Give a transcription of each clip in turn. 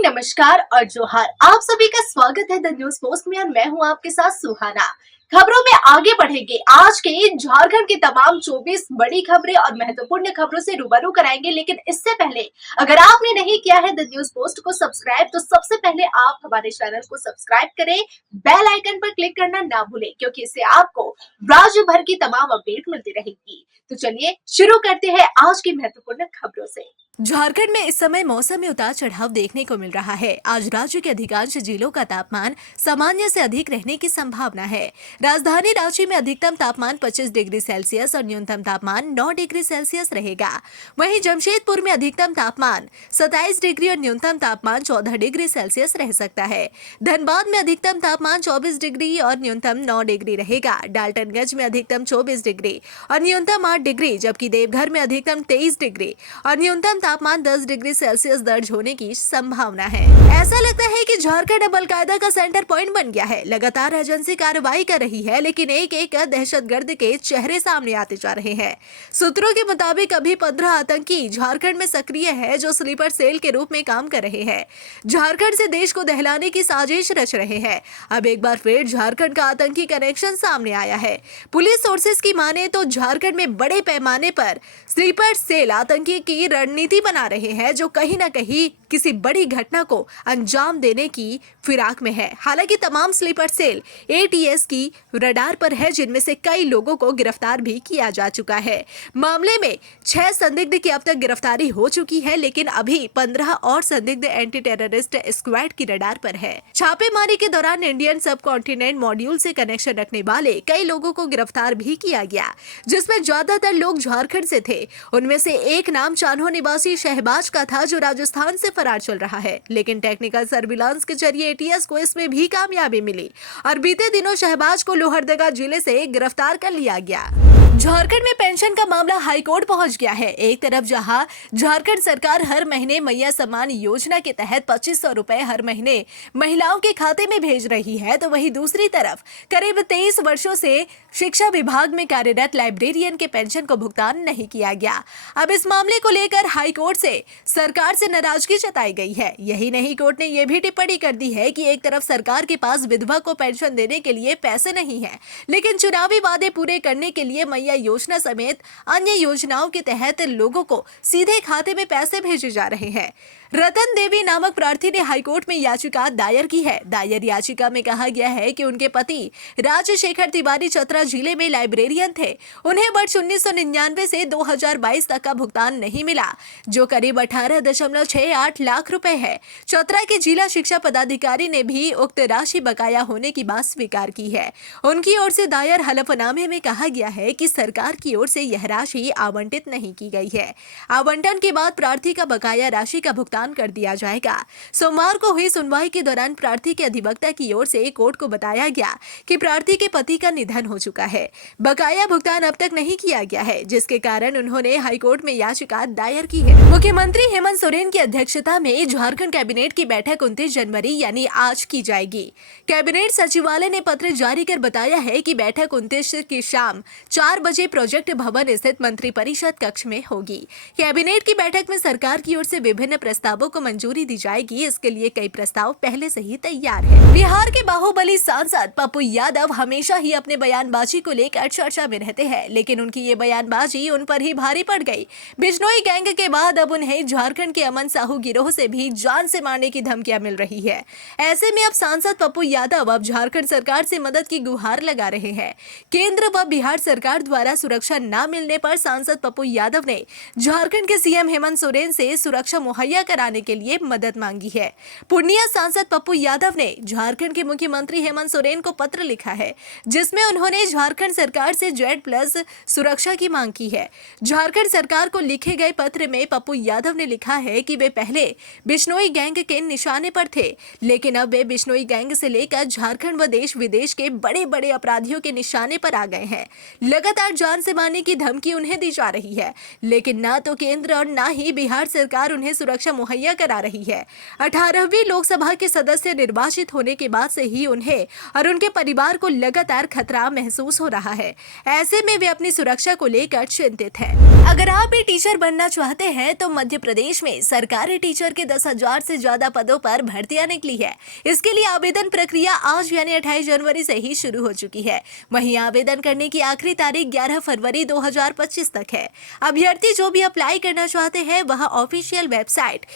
Morning, नमस्कार और जोहार। आप सभी का स्वागत है द न्यूज पोस्ट में और मैं हूं आपके साथ सुहाना। खबरों में आगे बढ़ेंगे। आज के झारखंड की तमाम 24 बड़ी खबरें और महत्वपूर्ण खबरों से रूबरू कराएंगे, लेकिन इससे पहले अगर आपने नहीं किया है द न्यूज पोस्ट को सब्सक्राइब, तो सबसे पहले आप हमारे चैनल को सब्सक्राइब करें, बेल आइकन पर क्लिक करना ना भूलें, क्योंकि इससे आपको राज्य भर की तमाम अपडेट मिलती रहेगी। तो चलिए शुरू करते हैं आज की महत्वपूर्ण खबरों से। झारखंड में इस समय मौसम में उतार चढ़ाव देखने को मिल रहा है। आज राज्य के अधिकांश जिलों का तापमान सामान्य से अधिक रहने की संभावना है। राजधानी रांची में अधिकतम तापमान 25 डिग्री सेल्सियस और न्यूनतम तापमान 9 डिग्री सेल्सियस रहेगा। वहीं जमशेदपुर में अधिकतम तापमान 27 डिग्री और न्यूनतम तापमान 14 डिग्री सेल्सियस रह सकता है। धनबाद में अधिकतम तापमान 24 डिग्री और न्यूनतम 9 डिग्री रहेगा। डाल्टनगंज में अधिकतम 24 डिग्री और न्यूनतम 8 डिग्री, जबकि देवघर में अधिकतम 23 डिग्री और न्यूनतम तापमान 10 डिग्री सेल्सियस दर्ज होने की संभावना है। ऐसा लगता है कि झारखंड अब अलकायदा का सेंटर पॉइंट बन गया है। लगातार एजेंसी कार्रवाई कर रही है, लेकिन एक एक दहशतगर्द के चेहरे सामने आते जा रहे हैं। सूत्रों के मुताबिक अभी 15 आतंकी झारखंड में सक्रिय है, जो स्लीपर सेल के रूप में काम कर रहे हैं। झारखंड से देश को दहलाने की साजिश रच रहे हैं। अब एक बार फिर झारखंड का आतंकी कनेक्शन सामने आया है। पुलिस सोर्सेज की माने तो झारखंड में बड़े पैमाने पर स्लीपर सेल आतंकी की रणनीति बना रहे हैं, जो कहीं ना कहीं किसी बड़ी घटना को अंजाम देने की फिराक में है। हालांकि तमाम स्लीपर सेल एटीएस की रडार पर है, जिनमें से कई लोगों को गिरफ्तार भी किया जा चुका है। मामले में 6 संदिग्ध की अब तक गिरफ्तारी हो चुकी है, लेकिन अभी 15 और संदिग्ध एंटी टेररिस्ट स्क्वाड की रडार पर है। छापेमारी के दौरान इंडियन सब कॉन्टिनेंट मॉड्यूल से कनेक्शन रखने वाले कई लोगों को गिरफ्तार भी किया गया, जिसमें ज्यादातर लोग झारखंड से थे। उनमें से एक नाम चान्हो निवासी शहबाज का था, जो राजस्थान से फरार चल रहा है, लेकिन टेक्निकल सर्विलांस के जरिए एटीएस को इसमें भी कामयाबी मिली और बीते दिनों शहबाज को लोहरदगा जिले से गिरफ्तार कर लिया गया। झारखंड में पेंशन का मामला हाईकोर्ट पहुंच गया है। एक तरफ जहां झारखंड सरकार हर महीने मैया सम्मान योजना के तहत 2500 रुपए हर महीने महिलाओं के खाते में भेज रही है, तो वहीं दूसरी तरफ करीब 23 वर्षों से शिक्षा विभाग में कार्यरत लाइब्रेरियन के पेंशन को भुगतान नहीं किया गया। अब इस मामले को लेकर हाईकोर्ट से सरकार से नाराजगी जताई गई है। यही नहीं, कोर्ट ने यह भी टिप्पणी कर दी है कि एक तरफ सरकार के पास विधवा को पेंशन देने के लिए पैसे नहीं है, लेकिन चुनावी वादे पूरे करने के लिए मैया योजना समेत अन्य योजनाओं के तहत लोगों को सीधे खाते में पैसे भेजे जा रहे हैं। रतन देवी नामक प्रार्थी ने हाईकोर्ट में याचिका दायर की है। दायर याचिका में कहा गया है कि उनके पति राजशेखर तिवारी चतरा जिले में लाइब्रेरियन थे। उन्हें वर्ष 1999 से 2022 तक का भुगतान नहीं मिला, जो करीब 18.68 लाख रुपए है। चतरा के जिला शिक्षा पदाधिकारी ने भी उक्त राशि बकाया होने की बात स्वीकार की है। उनकी ओर से दायर हलफनामे में कहा गया है कि सरकार की ओर से यह राशि आवंटित नहीं की गई है। आवंटन के बाद प्रार्थी का बकाया राशि का भुगतान कर दिया जाएगा। सोमवार को हुई सुनवाई के दौरान प्रार्थी के अधिवक्ता की ओर से कोर्ट को बताया गया कि प्रार्थी के पति का निधन हो चुका है। बकाया भुगतान अब तक नहीं किया गया है, जिसके कारण उन्होंने हाईकोर्ट में याचिका दायर की है। मुख्यमंत्री हेमंत सोरेन की अध्यक्षता में झारखंड कैबिनेट की बैठक 29 जनवरी यानी आज की जाएगी। कैबिनेट सचिवालय ने पत्र जारी कर बताया है कि बैठक 29 की शाम 4 बजे प्रोजेक्ट भवन स्थित मंत्री परिषद कक्ष में होगी। कैबिनेट की बैठक में सरकार की ओर से विभिन्न प्रस्तावों को मंजूरी दी जाएगी। इसके लिए कई प्रस्ताव पहले से ही तैयार है। बिहार के बाहुबली सांसद पप्पू यादव हमेशा ही अपने बयानबाजी को लेकर चर्चा में रहते हैं, लेकिन उनकी ये बयानबाजी उन पर ही भारी पड़ गई। बिश्नोई गैंग के बाद अब उन्हें झारखंड के अमन साहू गिरोह से भी जान से मारने की धमकियां मिल रही है। ऐसे में अब सांसद पप्पू यादव अब झारखंड सरकार से मदद की गुहार लगा रहे हैं। केंद्र व बिहार सरकार द्वारा सुरक्षा न मिलने पर सांसद पप्पू यादव ने झारखंड के सीएम हेमंत सोरेन से सुरक्षा मुहैया कराने के लिए मदद मांगी है। पूर्णिया सांसद पप्पू यादव ने झारखंड के मुख्यमंत्री हेमंत सोरेन को पत्र लिखा है, जिसमें उन्होंने झारखंड सरकार से Z+ सुरक्षा की मांग की है। झारखंड सरकार को लिखे गए पत्र में पप्पू यादव ने लिखा है कि वे पहले बिश्नोई गैंग के निशाने पर थे, लेकिन अब वे बिश्नोई गैंग से लेकर झारखंड व देश विदेश के बड़े बड़े अपराधियों के निशाने पर आ गए हैं। लगातार जान से मारने की धमकी उन्हें दी जा रही है, लेकिन न तो केंद्र और न ही बिहार सरकार उन्हें सुरक्षा मुहैया करा रही है। 18वीं लोकसभा के सदस्य निर्वाचित होने के बाद से ही उन्हें और उनके परिवार को लगातार खतरा महसूस हो रहा है। ऐसे में वे अपनी सुरक्षा को लेकर चिंतित हैं। अगर आप भी टीचर बनना चाहते हैं तो मध्य प्रदेश में सरकारी टीचर के 10,000 से ज्यादा पदों पर भर्तियां निकली है। इसके लिए आवेदन प्रक्रिया आज यानी 28 जनवरी से ही शुरू हो चुकी है। वहीं आवेदन करने की आखिरी तारीख 11 फरवरी 2025 तक है। अभ्यर्थी जो भी अप्लाई करना चाहते हैं वह ऑफिशियल वेबसाइट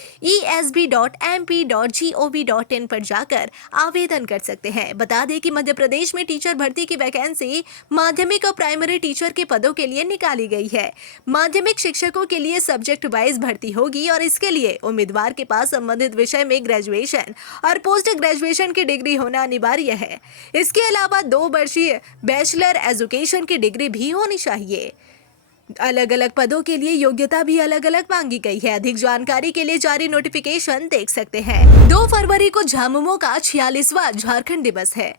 esb.mp.gov.in पर जाकर आवेदन कर सकते हैं। बता दें कि मध्य प्रदेश में टीचर भर्ती की वैकेंसी माध्यमिक और प्राइमरी टीचर के पदों के लिए निकाली गई है। माध्यमिक शिक्षकों के लिए सब्जेक्ट वाइज भर्ती होगी और इसके लिए उम्मीदवार के पास संबंधित विषय में ग्रेजुएशन और पोस्ट ग्रेजुएशन की डिग्री होना अनिवार्य है। इसके अलावा 2 वर्षीय बैचलर एजुकेशन की डिग्री भी होनी चाहिए। अलग अलग पदों के लिए योग्यता भी अलग अलग मांगी गई है। अधिक जानकारी के लिए जारी नोटिफिकेशन देख सकते हैं। 2 फरवरी को झामुमो का 46वां झारखंड दिवस है।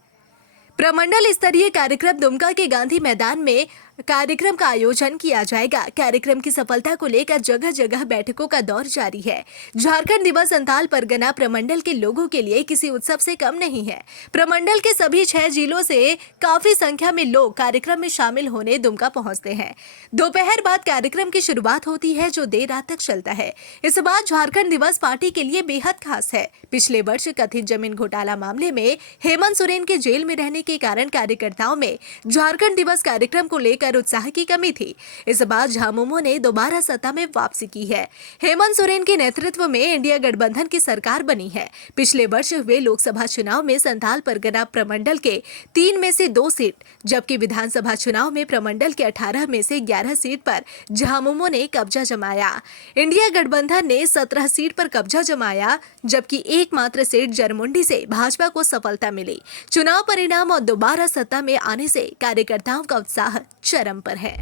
प्रमंडल स्तरीय कार्यक्रम दुमका के गांधी मैदान में कार्यक्रम का आयोजन किया जाएगा। कार्यक्रम की सफलता को लेकर जगह जगह बैठकों का दौर जारी है। झारखंड दिवस संथाल परगना प्रमंडल के लोगों के लिए किसी उत्सव से कम नहीं है। प्रमंडल के सभी 6 जिलों से काफी संख्या में लोग कार्यक्रम में शामिल होने दुमका पहुंचते हैं। दोपहर बाद कार्यक्रम की शुरुआत होती है जो देर रात तक चलता है। इस बार झारखंड दिवस पार्टी के लिए बेहद खास है। पिछले वर्ष कथित जमीन घोटाला मामले में हेमंत सोरेन के जेल में रहने के कारण कार्यकर्ताओं में झारखंड दिवस कार्यक्रम को लेकर उत्साह की कमी थी। इस बार झामुमो ने दोबारा सत्ता में वापसी की है। हेमंत सोरेन के नेतृत्व में इंडिया गठबंधन की सरकार बनी है। पिछले वर्ष हुए लोकसभा चुनाव में संथाल परगना प्रमंडल के 3 में से 2 सीट, जबकि विधानसभा चुनाव में प्रमंडल के 18 में से 11 सीट पर झामुमो ने कब्जा जमाया। इंडिया गठबंधन ने 17 सीट पर कब्जा जमाया, जबकि एकमात्र सीट जरमुंडी से भाजपा को सफलता मिली। चुनाव परिणाम और दोबारा सत्ता में आने से कार्यकर्ताओं का उत्साह चरम पर है।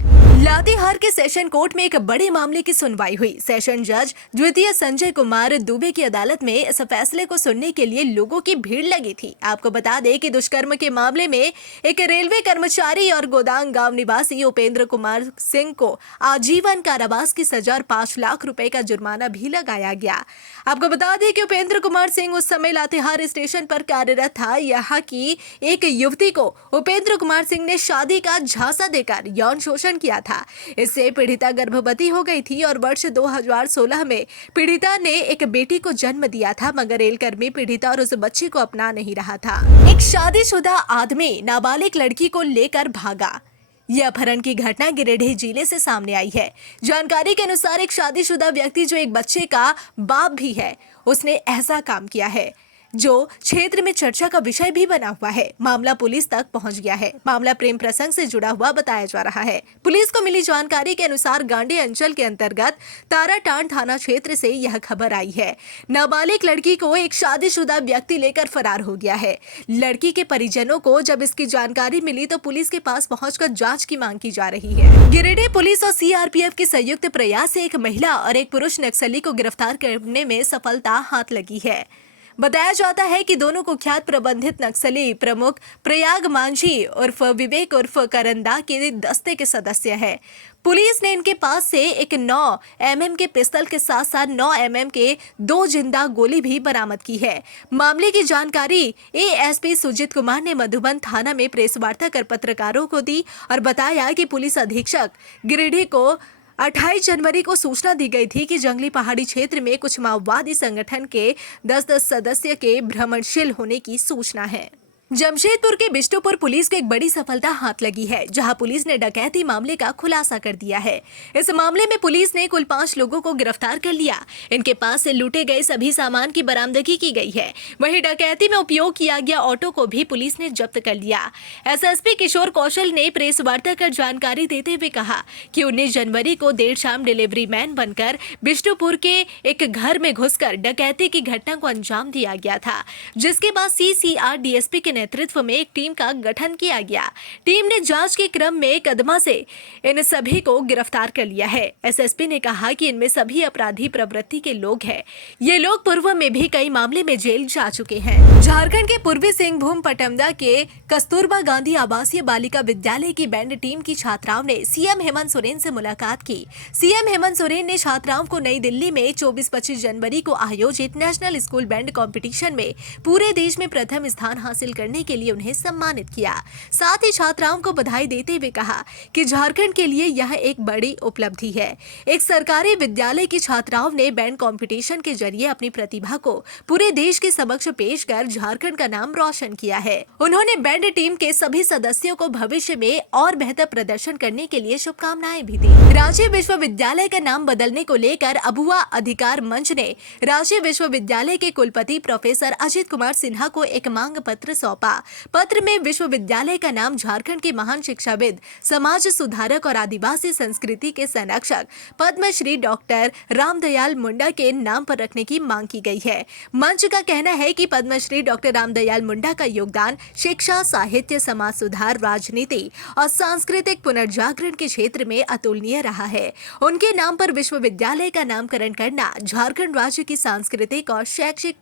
लातेहार के सेशन कोर्ट में एक बड़े मामले की सुनवाई हुई। सेशन जज द्वितीय संजय कुमार दुबे की अदालत में इस फैसले को सुनने के लिए लोगों की भीड़ लगी थी। आपको बता दें कि दुष्कर्म के मामले में एक रेलवे कर्मचारी और गोदांग गांव निवासी उपेंद्र कुमार सिंह को आजीवन कारावास की सजा और 5 लाख रुपए का जुर्माना भी लगाया गया। आपको बता दें कि उपेंद्र कुमार सिंह उस समय लातेहार स्टेशन पर कार्यरत था। यहाँ की एक युवती को उपेंद्र कुमार सिंह ने शादी का झांसा देकर यौन शोषण किया था। इससे पीड़िता गर्भवती हो गई थी और वर्ष 2016 में पीड़िता ने एक बेटी को जन्म दिया था, मगर रेलकर्मी पीड़िता और उस बच्ची को अपना नहीं रहा था। एक शादीशुदा आदमी नाबालिग लड़की को लेकर भागा। यह अपहरण की घटना गिरिडीह जिले से सामने आई है। जानकारी के अनुसार एक शादीशुदा व्यक्ति जो एक बच्चे का बाप भी है, उसने ऐसा काम किया है जो क्षेत्र में चर्चा का विषय भी बना हुआ है। मामला पुलिस तक पहुंच गया है। मामला प्रेम प्रसंग से जुड़ा हुआ बताया जा रहा है। पुलिस को मिली जानकारी के अनुसार गांडी अंचल के अंतर्गत ताराटांड थाना क्षेत्र से यह खबर आई है। नाबालिग लड़की को एक शादीशुदा व्यक्ति लेकर फरार हो गया है। लड़की के परिजनों को जब इसकी जानकारी मिली तो पुलिस के पास पहुंचकर जांच की मांग की जा रही है। गिरिडीह पुलिस और सीआरपीएफ के संयुक्त प्रयास से एक महिला और एक पुरुष नक्सली को गिरफ्तार करने में सफलता हाथ लगी है। बताया जाता है कि दोनों कुख्यात प्रबंधित नक्सली प्रमुख प्रयाग मांझी उर्फ विवेक उर्फ करंदा के दस्ते के सदस्य है। पुलिस ने इनके पास से एक 9 mm के पिस्तौल के साथ साथ 9 mm के 2 जिंदा गोली भी बरामद की है। मामले की जानकारी एएसपी सुजीत कुमार ने मधुबन थाना में प्रेस वार्ता कर पत्रकारों को दी और बताया कि पुलिस अधीक्षक गिरिडीह को 28 जनवरी को सूचना दी गई थी कि जंगली पहाड़ी क्षेत्र में कुछ माओवादी संगठन के 10-10 सदस्य के भ्रमणशील होने की सूचना है। जमशेदपुर के बिष्टुपुर पुलिस को एक बड़ी सफलता हाथ लगी है, जहां पुलिस ने डकैती मामले का खुलासा कर दिया है। इस मामले में पुलिस ने कुल 5 लोगों को गिरफ्तार कर लिया। इनके पास से लूटे गए सभी सामान की बरामदगी की गई है। वहीं डकैती में उपयोग किया गया ऑटो को भी पुलिस ने जब्त कर लिया। एसएसपी किशोर कौशल ने प्रेस वार्ता कर जानकारी देते हुए कहा कि 19 जनवरी को देर शाम डिलीवरी मैन बनकर बिष्टुपुर के एक घर में घुसकर डकैती की घटना को अंजाम दिया गया था, जिसके बाद सीसीआर डीएसपी के नेतृत्व में एक टीम का गठन किया गया। टीम ने जांच के क्रम में कदमा से इन सभी को गिरफ्तार कर लिया है। एसएसपी ने कहा कि इनमें सभी अपराधी प्रवृत्ति के लोग हैं। ये लोग पूर्व में भी कई मामले में जेल जा चुके हैं। झारखंड के पूर्वी सिंहभूम पटमदा के कस्तूरबा गांधी आवासीय बालिका विद्यालय की बैंड टीम की छात्राओं ने सीएम हेमंत सोरेन से मुलाकात की। सीएम हेमंत सोरेन ने छात्राओं को नई दिल्ली में 24-25 जनवरी को आयोजित नेशनल स्कूल बैंड कंपटीशन में पूरे देश में प्रथम स्थान हासिल करने के लिए उन्हें सम्मानित किया। साथ ही छात्राओं को बधाई देते हुए कहा कि झारखंड के लिए यह एक बड़ी उपलब्धि है। एक सरकारी विद्यालय की छात्राओं ने बैंड कंपटीशन के जरिए अपनी प्रतिभा को पूरे देश के समक्ष पेश कर झारखंड का नाम रोशन किया है। उन्होंने बैंड टीम के सभी सदस्यों को भविष्य में और बेहतर प्रदर्शन करने के लिए शुभकामनाएं भी दी। रांची विश्वविद्यालय का नाम बदलने को लेकर अबुआ अधिकार मंच ने रांची विश्वविद्यालय के कुलपति प्रोफेसर अजित कुमार सिन्हा को एक मांग पत्र सौंपा। पत्र में विश्वविद्यालय का नाम झारखंड के महान शिक्षाविद, समाज सुधारक और आदिवासी संस्कृति के संरक्षक पद्मश्री डॉक्टर रामदयाल मुंडा के नाम पर रखने की मांग की गई है। मंच का कहना है कि पद्मश्री डॉक्टर रामदयाल मुंडा का योगदान शिक्षा, साहित्य, समाज सुधार, राजनीति और सांस्कृतिक पुनर्जागरण के क्षेत्र में अतुलनीय रहा है। उनके नाम पर विश्वविद्यालय का नामकरण करना झारखंड राज्य की सांस्कृतिक और शैक्षिक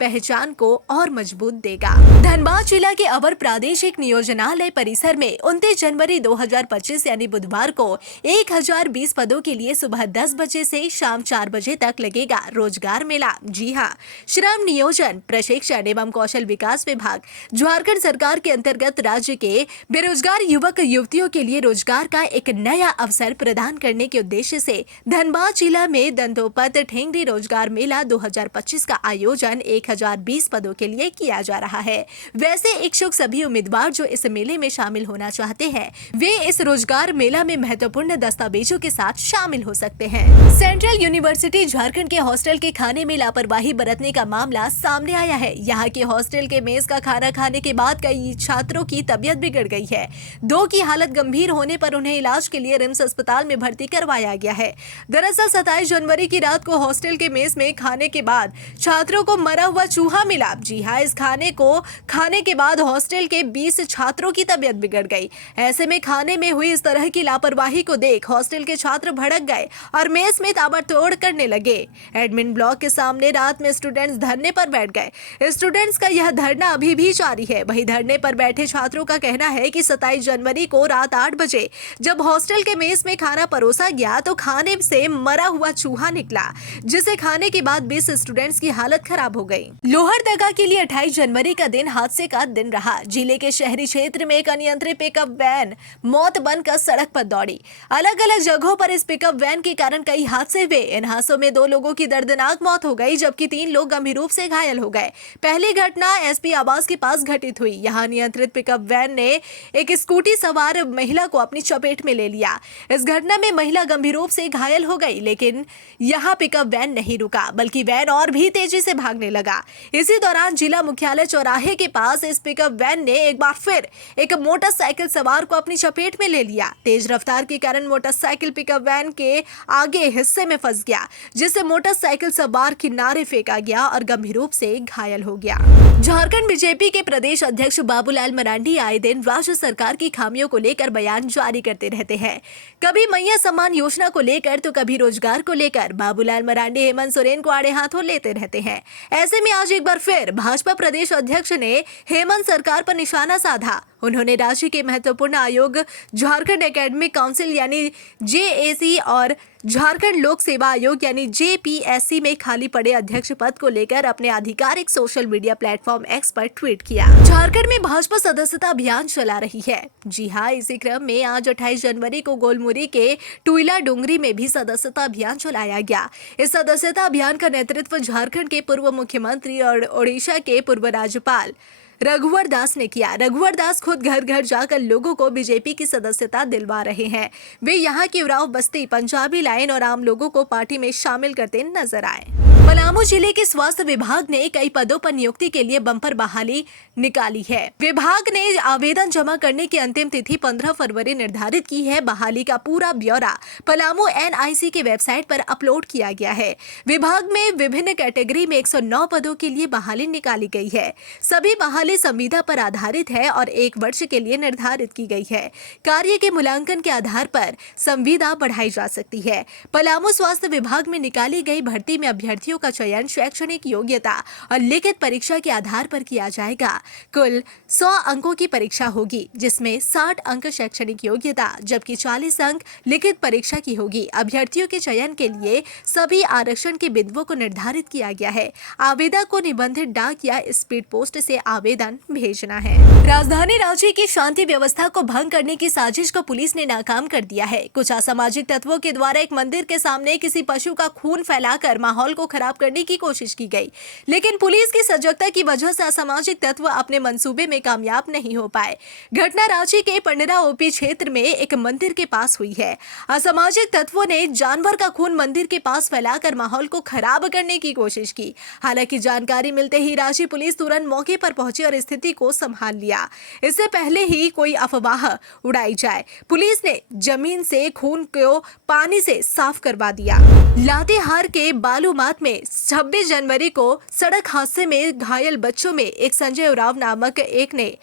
पहचान को और मजबूत देगा। धनबाद जिला के अवर प्रादेशिक नियोजनालय परिसर में 29 जनवरी 2025 यानी बुधवार को 1020 पदों के लिए सुबह 10 बजे से शाम 4 बजे तक लगेगा रोजगार मेला। जी हां, श्रम नियोजन, प्रशिक्षण एवं कौशल विकास विभाग झारखंड सरकार के अंतर्गत राज्य के बेरोजगार युवक युवतियों के लिए रोजगार का एक नया अवसर प्रदान करने के उद्देश्य से धनबाद जिला में दंतोपंत ठेंगरी रोजगार मेला 2025 का आयोजन 1020 पदों के लिए किया जा रहा है। वैसे इच्छुक सभी उम्मीदवार जो इस मेले में शामिल होना चाहते हैं वे इस रोजगार मेला में महत्वपूर्ण दस्तावेजों के साथ शामिल हो सकते हैं। सेंट्रल यूनिवर्सिटी झारखंड के हॉस्टल के खाने में लापरवाही बरतने का मामला सामने आया है। यहाँ के हॉस्टल के मेज का खाना खाने के बाद कई छात्रों की तबीयत बिगड़ गई है। 2 की हालत गंभीर होने पर उन्हें इलाज के लिए रिम्स अस्पताल में भर्ती करवाया गया है। दरअसल 27 जनवरी की रात को हॉस्टल के मेस में खाने के बाद छात्रों को मरा हुआ चूहा मिला। जी हाँ, इस खाने को खाने के बाद हॉस्टल के 20 छात्रों की तबीयत बिगड़ गई। ऐसे में खाने में हुई इस तरह की लापरवाही को देख हॉस्टल के छात्र भड़क गए और मेस में ताबड़तोड़ करने लगे। एडमिन ब्लॉक के सामने रात में स्टूडेंट्स धरने पर बैठ गए। स्टूडेंट्स का यह धरना अभी भी जारी है। वहीं धरने पर बैठे छात्रों का कहना है कि 27 जनवरी को रात 8 बजे जब हॉस्टल के मेस में खाना परोसा गया तो खाने से मरा हुआ चूहा निकला, जिसे खाने के बाद 20 स्टूडेंट्स की हालत खराब हो गई। लोहरदगा के लिए 28 जनवरी का दिन हादसे का दिन रहा। जिले के शहरी क्षेत्र में एक अनियंत्रित पिकअप वैन मौत बनकर सड़क पर दौड़ी। अलग अलग जगहों पर इस पिकअप वैन के कारण कई हादसे हुए। इन हादसों में 2 लोगों की दर्दनाक मौत हो गई जबकि 3 लोग गंभीर रूप से घायल हो गए। पहली घटना एसपी आवास के पास घटित हुई। यहाँ नियंत्रित पिकअप वैन ने एक स्कूटी सवार महिला को अपनी चपेट में ले लिया। इस घटना में महिला गंभीर रूप से घायल हो गई, लेकिन यहाँ पिकअप वैन नहीं रुका बल्कि वैन और भी तेजी से भागने लगा। इसी दौरान जिला मुख्यालय चौराहे के पास इस पिकअप वैन ने एक बार फिर एक मोटरसाइकिल सवार को अपनी चपेट में ले लिया। तेज रफ्तार के कारण मोटरसाइकिल पिकअप वैन के आगे हिस्से में फंस गया, जिससे मोटरसाइकिल सवार किनारे फेंका गया और गंभीर रूप से घायल हो गया। झारखंड बीजेपी के प्रदेश अध्यक्ष बाबूलाल मरांडी आए दिन राज्य सरकार की खामियों को लेकर बयान जारी करते रहते हैं। कभी मैया सम्मान योजना को लेकर तो कभी रोजगार को लेकर बाबूलाल मरांडी हेमंत सोरेन को आड़े हाथों लेते रहते हैं। ऐसे में आज एक बार फिर भाजपा प्रदेश अध्यक्ष ने हेमंत सरकार पर निशाना साधा। उन्होंने राज्य के महत्वपूर्ण आयोग झारखंड एकेडमिक काउंसिल यानी जेएसी और झारखंड लोक सेवा आयोग यानी जेपीएससी में खाली पड़े अध्यक्ष पद को लेकर अपने आधिकारिक सोशल मीडिया प्लेटफॉर्म एक्स पर ट्वीट किया। झारखंड में भाजपा सदस्यता अभियान चला रही है। जी हाँ, इसी क्रम में आज 28 जनवरी को गोलमुरी के टुइला डुंगरी में भी सदस्यता अभियान चलाया गया। इस सदस्यता अभियान का नेतृत्व झारखंड के पूर्व मुख्यमंत्री और ओडिशा के पूर्व राज्यपाल रघुवर दास ने किया। रघुवर दास खुद घर घर जाकर लोगों को बीजेपी की सदस्यता दिलवा रहे हैं। वे यहाँ की उरांव बस्ती, पंजाबी लाइन और आम लोगों को पार्टी में शामिल करते नजर आए। पलामू जिले के स्वास्थ्य विभाग ने कई पदों पर नियुक्ति के लिए बम्पर बहाली निकाली है। विभाग ने आवेदन जमा करने की अंतिम तिथि 15 फरवरी निर्धारित की है। बहाली का पूरा ब्यौरा पलामू एनआईसी के वेबसाइट पर अपलोड किया गया है। विभाग में विभिन्न कैटेगरी में 109 पदों के लिए बहाली निकाली गई है। सभी बहाली वाली संविदा पर आधारित है और 1 वर्ष के लिए निर्धारित की गई है। कार्य के मूल्यांकन के आधार पर संविदा बढ़ाई जा सकती है। पलामू स्वास्थ्य विभाग में निकाली गई भर्ती में अभ्यर्थियों का चयन शैक्षणिक योग्यता और लिखित परीक्षा के आधार पर किया जाएगा। कुल 100 अंकों की परीक्षा होगी, जिसमें 60 अंक शैक्षणिक योग्यता जबकि 40 अंक लिखित परीक्षा की होगी। अभ्यर्थियों के चयन के लिए सभी आरक्षण के बिंदुओं को निर्धारित किया गया है। आवेदक को निबंधित डाक या स्पीड पोस्ट से आवेदन भेजना है। राजधानी रांची की शांति व्यवस्था को भंग करने की साजिश को पुलिस ने नाकाम कर दिया है। कुछ असामाजिक तत्वों के द्वारा एक मंदिर के सामने किसी पशु का खून फैलाकर माहौल को खराब करने की कोशिश की गई, लेकिन पुलिस की सजगता की वजह से असामाजिक तत्व अपने मंसूबे में कामयाब नहीं हो पाए। घटना रांची के पंडरा ओपी क्षेत्र में एक मंदिर के पास हुई है। असामाजिक तत्वों ने जानवर का खून मंदिर के पास फैलाकर माहौल को खराब करने की कोशिश की। हालांकि जानकारी मिलते ही रांची पुलिस तुरंत मौके पर पहुंची और स्थिति को संभाल लिया। इससे पहले ही कोई अफवाह उड़ाई जाए, पुलिस ने जमीन से खून को पानी से साफ करवा दिया। लातेहार के बालूमाथ में 26 जनवरी को सड़क हादसे में घायल बच्चों में एक संजय उरांव नामक एक ने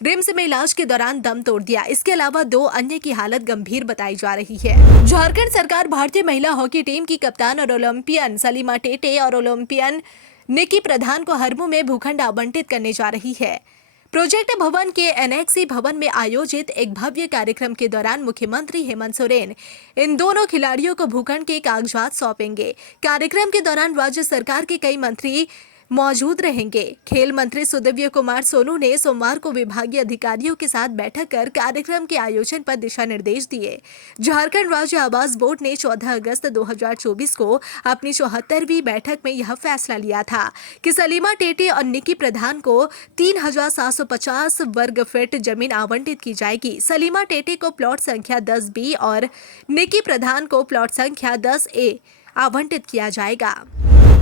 रिम्स में इलाज के दौरान दम तोड़ दिया। इसके अलावा 2 अन्य की हालत गंभीर बताई जा रही है। झारखंड सरकार भारतीय महिला हॉकी टीम की कप्तान और ओलंपियन सलीमा टेटे और ओलंपियन निकी प्रधान को हरमू में भूखंड आवंटित करने जा रही है। प्रोजेक्ट भवन के एनेक्सी भवन में आयोजित एक भव्य कार्यक्रम के दौरान मुख्यमंत्री हेमंत सोरेन इन दोनों खिलाड़ियों को भूखंड के कागजात सौंपेंगे। कार्यक्रम के दौरान राज्य सरकार के कई मंत्री मौजूद रहेंगे। खेल मंत्री सुदिव्य कुमार सोनू ने सोमवार को विभागीय अधिकारियों के साथ बैठक कर कार्यक्रम के आयोजन पर दिशा निर्देश दिए। झारखंड राज्य आवास बोर्ड ने 14 अगस्त 2024 को अपनी 74वीं बैठक में यह फैसला लिया था कि सलीमा टेटे और निकी प्रधान को 3750 वर्ग फीट जमीन आवंटित की जाएगी। सलीमा टेटे को प्लॉट संख्या 10B और निकी प्रधान को प्लॉट संख्या 10A आवंटित किया जाएगा।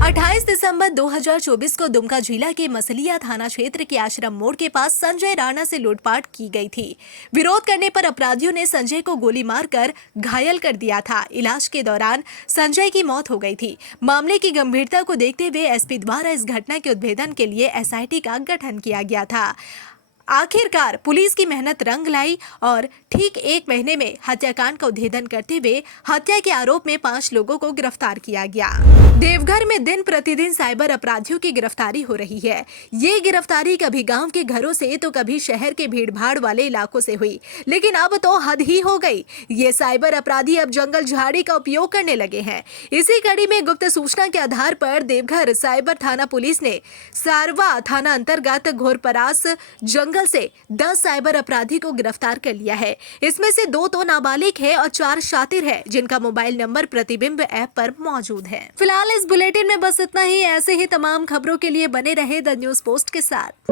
28 दिसंबर 2024 को दुमका जिला के मसलिया थाना क्षेत्र के आश्रम मोड़ के पास संजय राणा से लूटपाट की गई थी। विरोध करने पर अपराधियों ने संजय को गोली मारकर घायल कर दिया था। इलाज के दौरान संजय की मौत हो गई थी। मामले की गंभीरता को देखते हुए एसपी द्वारा इस घटना के उद्भेदन के लिए एसआईटी का गठन किया गया था। आखिरकार पुलिस की मेहनत रंग लाई और ठीक 1 महीने में हत्याकांड का उद्भेदन करते हुए हत्या के आरोप में 5 लोगों को गिरफ्तार किया गया। देवघर में दिन प्रतिदिन साइबर अपराधियों की गिरफ्तारी हो रही है। ये गिरफ्तारी कभी गांव के घरों से तो कभी शहर के भीड़भाड़ वाले इलाकों से हुई, लेकिन अब तो हद ही हो गई। ये साइबर अपराधी अब जंगल झाड़ी का उपयोग करने लगे हैं। इसी कड़ी में गुप्त सूचना के आधार पर देवघर साइबर थाना पुलिस ने सारवा थाना अंतर्गत घोरपरास जंगल से 10 साइबर अपराधी को गिरफ्तार कर लिया है। इसमें से 2 तो नाबालिग है और 4 शातिर है, जिनका मोबाइल नंबर प्रतिबिंब ऐप पर मौजूद है। फिलहाल इस बुलेटिन में बस इतना ही। ऐसे ही तमाम खबरों के लिए बने रहे द न्यूज़ पोस्ट के साथ।